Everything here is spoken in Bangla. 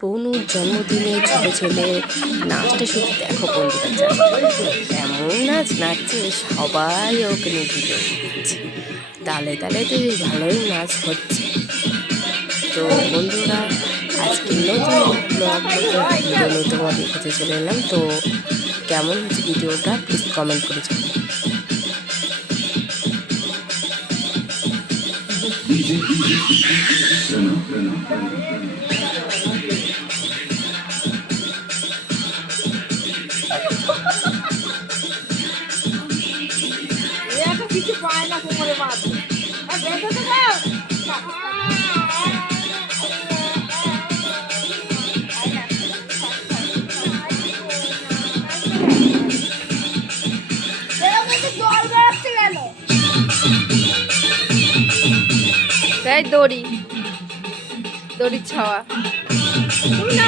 বনুর জন্মদিনে ছোট ছেলে নাচটা শুধু দেখো বন্ধুরা, এমন নাচ নাচছে সবাই ওকে নিয়ে ভিডিও দিচ্ছে। তালে তালে তো বেশ ভালোই নাচ হচ্ছে। তো বন্ধুরা, আজকে নতুন ব্লগ ভিডিও নিয়ে তোমাদের কাছে চলে এলাম। তো কেমন হচ্ছে ভিডিওটা প্লিজ কমেন্ট করে জানাও। কিছু পায় না কোমরে বাদ বেঁধে তো তাই দড়ি দড়ি ছাওয়া। তুমি না